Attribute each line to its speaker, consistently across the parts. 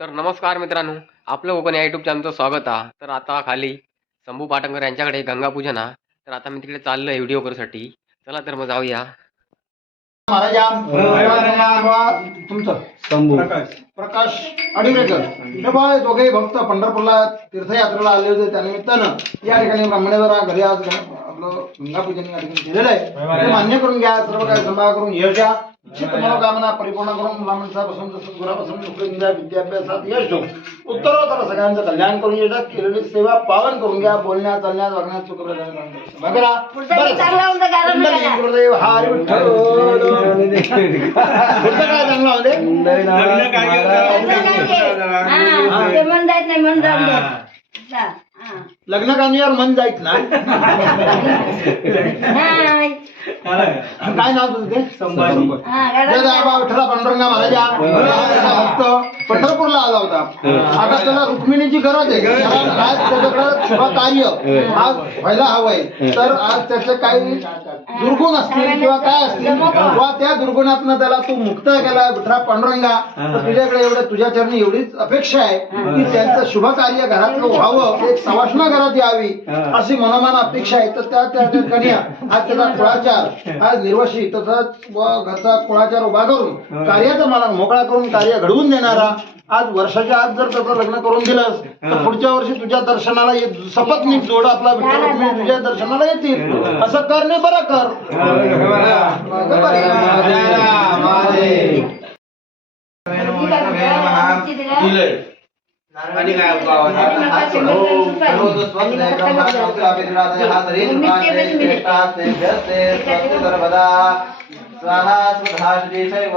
Speaker 1: तर नमस्कार मित्रांनो आपलं कोकण या युट्यूब चॅनलचं स्वागत आहे. तर आता खाली शंभू पाटणकर यांच्याकडे गंगापूजन आहे. तर आता मी तिकडे चाललो आहे व्हिडिओ करूसाठी चला तर मग जाऊया.
Speaker 2: महाराजा तुमचं प्रकाश अडिगेकर हे दोघे भक्त पंढरपूरला तीर्थयात्रेला आले होते. त्यानिमित्तानं या ठिकाणी ब्राह्मणेद्वारा घरी आज आपलं गंगापूजन या ठिकाणी केलेलं आहे. ते मान्य करून घ्या सर्व काही संभाग करून द्या. इच्छित मनोकामना परिपूर्ण करून मुलामाणसापासून तसंच गुरापासून नोकरी द्या विद्याभ्यासात यश ठेवू उत्तरोत्तर सगळ्यांचं कल्याण करून येतात केलेली सेवा पावन करून घ्या बोलण्यात चालण्यात वागण्यात चुकलं सभा करा
Speaker 3: पुढचं बी चांगलं होतं, कारण नाही
Speaker 2: कुंडली
Speaker 3: का?
Speaker 2: गुरुदेव हरी विठ्ठल पुढचं काय चांगलं होते
Speaker 3: लग्न ते मन जायत
Speaker 2: ना. काय नाव तुझं ते
Speaker 3: हा,
Speaker 2: जय
Speaker 3: कारण
Speaker 2: दाबा विठ्ठला पांडुरंगा महाराजा भक्त पंढरपूरला आला होता. आता त्याला रुक्मिणीची गरज आहे. आज त्याच्याकडे शुभ कार्य आज व्हायला हवंय. तर आज त्याचे काही दुर्गुण असतील किंवा काय असतील किंवा त्या दुर्गुणातनं त्याला तू मुक्त केला विठ्ठला पांडुरंगा तर तुझ्याकडे एवढं तुझ्या चरणी एवढीच अपेक्षा आहे की त्यांचं शुभ कार्य घरातलं व्हावं एक सवासना घरात यावी अशी मनोमान अपेक्षा आहे. तर त्या त्या ठिकाणी आज त्याचा कुळाचार आज निर्वशी तसंच व घरचा कुळाचार उभा करून कार्याचा मला मोकळा करून कार्य घडवून देणारा आज वर्षाच्या आज जर त्याचं लग्न करून दिलंस तर पुढच्या वर्षी तुझ्या दर्शनाला ये सपत्नीक जोड आपला विठ्ठल रुक्मिणी तुझ्या दर्शनाला येतील. असं कर नाही बरं कर.
Speaker 3: आणि काय
Speaker 4: स्वाहा स्वधा श्री शैव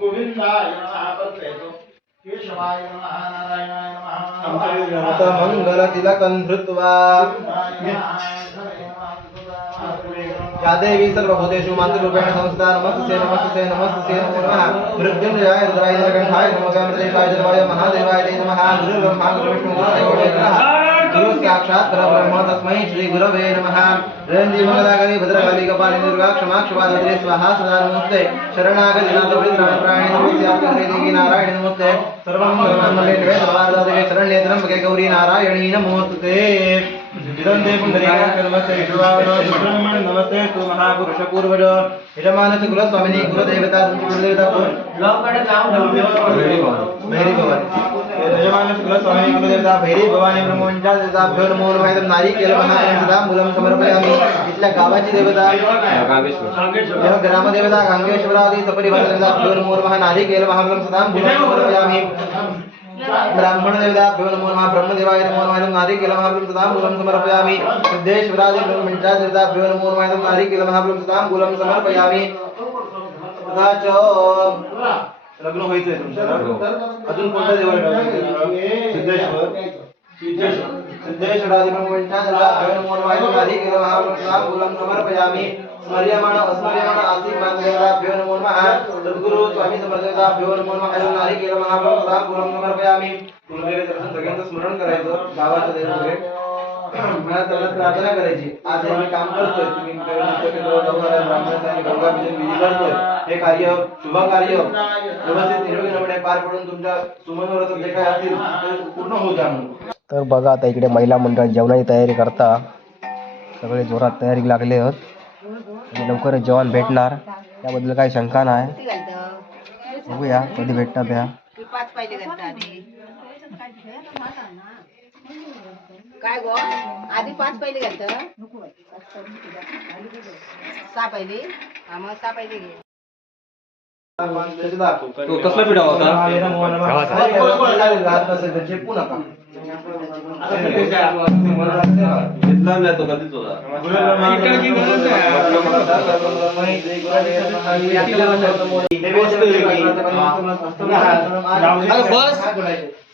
Speaker 2: गोविंदाय नमः परमेतो केशवाय नमः नारायणाय नमः
Speaker 4: मंगल तिलकं धृत्वा। या देवी सर्वभूतेषु मातृरूपेण संस्था नमस्ते नमस्ते नमस्ते नमो। नमः मृत्युंजयाय रुद्राय नीलकण्ठाय नमो गणेशाय देवाय महादेवाय ते नमः गुरुर्ब्रह्मा गुरुर्विष्णु गुरुदेवो नमः। गुरु साक्षात् परब्रह्म तस्मै श्री गुरवे नमः। मंगलागरी भद्रकाली कपाली दुर्गा क्षमा क्षमा स्वाहा सदा नमस्ते। शरणागति नाथ प्राणी नमस्ते। नारायण नमस्ते। सर्वमंगलमंगले शिवे सर्वार्धादेवे शरण्ये त्र्यंबके गौरी नारायणी नमोस्तुते। इदं ते पुण्डरीकाक्ष नमस्ते नमस्ते। तु महापुरुष पूर्वज कुलस्वामिनी कुलदेवता कुलदेवता भैरी भवानी ब्रह्मवंशा देवताभ्यो नमो नमः इदं नारिकेल समर्पयामि इथल्या गावाची देवता यः ग्रामदेवता गांगेश्वरादी सपरिवार देवताभ्यो नमो नारिकेल समर्पयामि ब्राह्मण देवताभ्यो नमो नमः ब्रह्मदेवाय नमो नमः नारिकेल महामूलं सदा मूलं समर्पयामि सिद्धेश्वरादी ब्रह्मविद्या देवताभ्यो नमो नमः नारिकेल महामूलं सदा मूलं समर्पयामि तथा च लग्न व्हायचंय तुमचं अजून कोणत्या देवाला सिद्धेश्वर. स्मर्यमाण अस्मर्यमाण आसिक नमो नमः सद्गुरु स्वामी समर्थदेवताभ्यो नमो नमः इदं नारिकेल महामूलं सदा मूलं समर्पयामि कुलदेवी दर्शन सगळ्यांचं स्मरण करायचं गावाचं देव वगैरे मला त्यांना प्रार्थना करायची. आज मी काम करतोय तुम्ही करतोय हे कार्य शुभ कार्य व्यवस्थित निर्विघ्नपणे पार पडून तुमच्या सुमनोरथ जे काय असतील ते पूर्ण होऊ द्या म्हणून.
Speaker 1: तर बघा आता इकडे महिला मंडळ जेवणाची तयारी करता. सगळे जोरात तयारी लागले आहेत. आणि लवकरच जेवण भेटणार. त्याबद्दल काही शंका नाही? बघूया कधी भेटतात त्या
Speaker 3: मी पाच पाहिले घालतं आधी काय गो? आधी पाच पहिले घालतं सहा पहिले. हा मग सहा पहिले घे.
Speaker 4: तो कसला पिढा होता? झेपू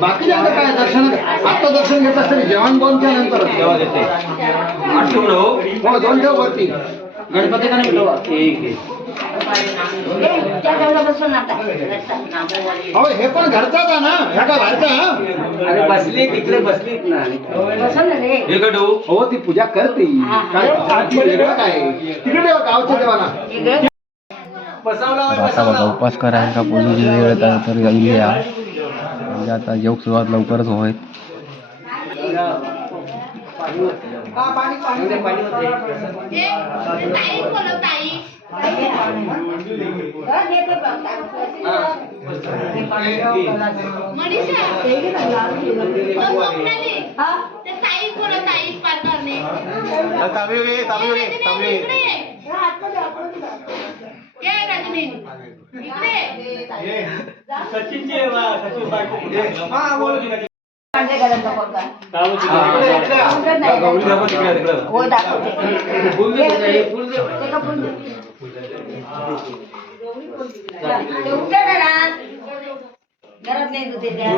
Speaker 2: बाकी झालं काय दर्शन? आता दर्शन घेत असताना जेवण दोनच्या नंतर
Speaker 5: तेव्हा घेते. आठ ठेवू ना हो.
Speaker 2: हो दोन ठेव वरती. गणपती का नाही
Speaker 5: ठीक आहे.
Speaker 3: घरचा.
Speaker 2: हो हे पण घरचाच आहे ना. ह्या काय बाहेरचा हा?
Speaker 6: आणि बसली तिकडे बसलीच ना.
Speaker 5: हे का ठेवू
Speaker 2: हो ती पूजा करते. काय वेगळं काय? तिकडे ठेवा गावच्या देवाना
Speaker 6: बसवला
Speaker 7: उपास करायला पूजेची वेळ आता तर या म्हणजे आता योग सुरुवात लवकरच होईल
Speaker 3: घर देते बघ. हा? कांदे घालून नको का? हो घरात नाही दुधे त्या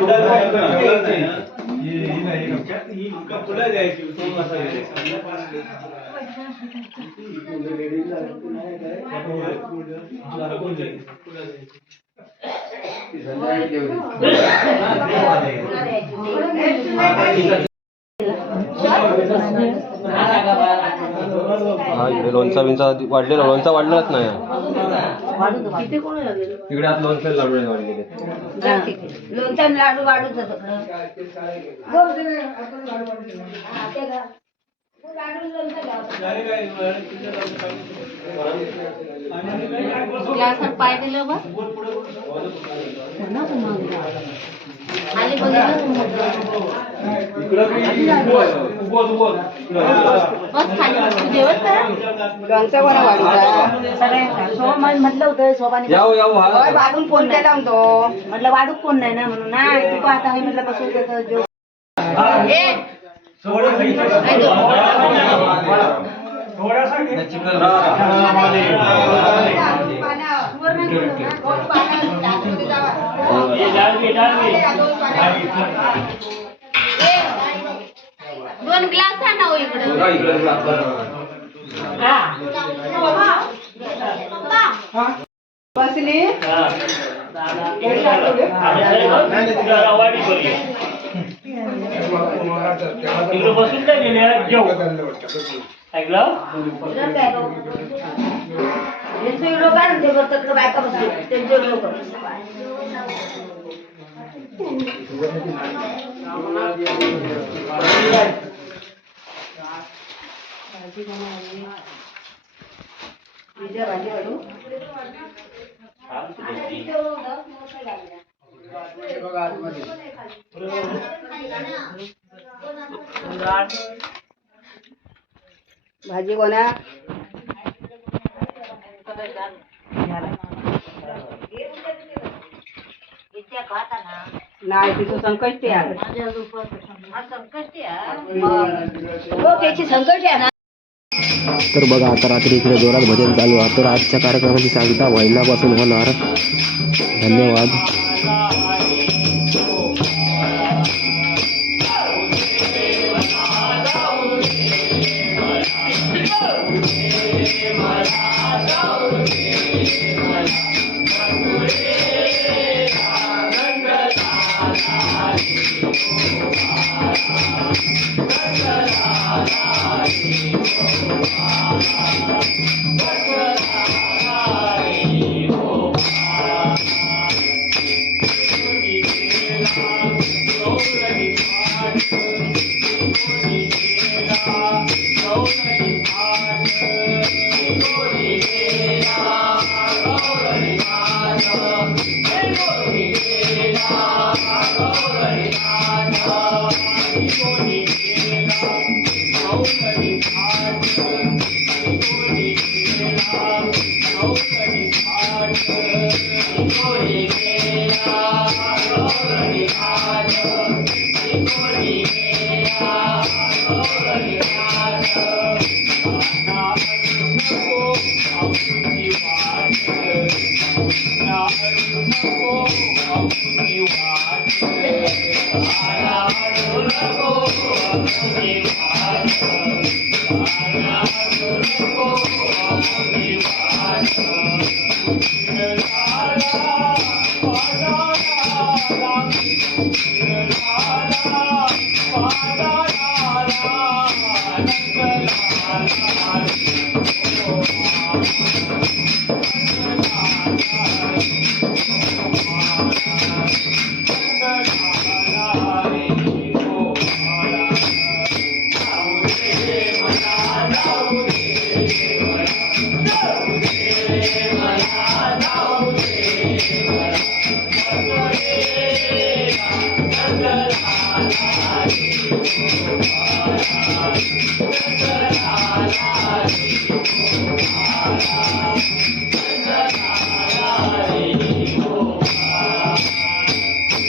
Speaker 5: हा इकडे लोणचा बिंचा वाढलेला लोणचा वाढलेलाच नाही.
Speaker 3: किती आज लागेल
Speaker 5: लाडू आत वाढलेले.
Speaker 3: लोणचा लाडू वाढूच हा, ते? तू.
Speaker 8: पाय दिलं बघ खाली बस खाली बस. तू जेवत
Speaker 3: म्हटलं होतं शोभाने
Speaker 5: हा
Speaker 3: वाढून कोण केला म्हणतो म्हटलं वाढूक कोण नाही ना म्हणून नाही तू आता मी म्हटलं बसून
Speaker 8: दोन ग्लास आणा हो इकडं
Speaker 5: बघा इकडे लागलं.
Speaker 3: बसली त्यांचे लोक आहे ते बसतात का बायका बसली त्यांचे लोक भाजी वाढू भाजी कोणा नाही तिथं संकष्टी आहे. हो, त्याची संकष्टी आहे ना.
Speaker 7: तर बघा आता रात्री इकडे जोरात भजन चालू आहे. तर आजच्या कार्यक्रमाची सांगता महिन्यापासून होणार. धन्यवाद. Allah Thank you. Oh, oh, oh.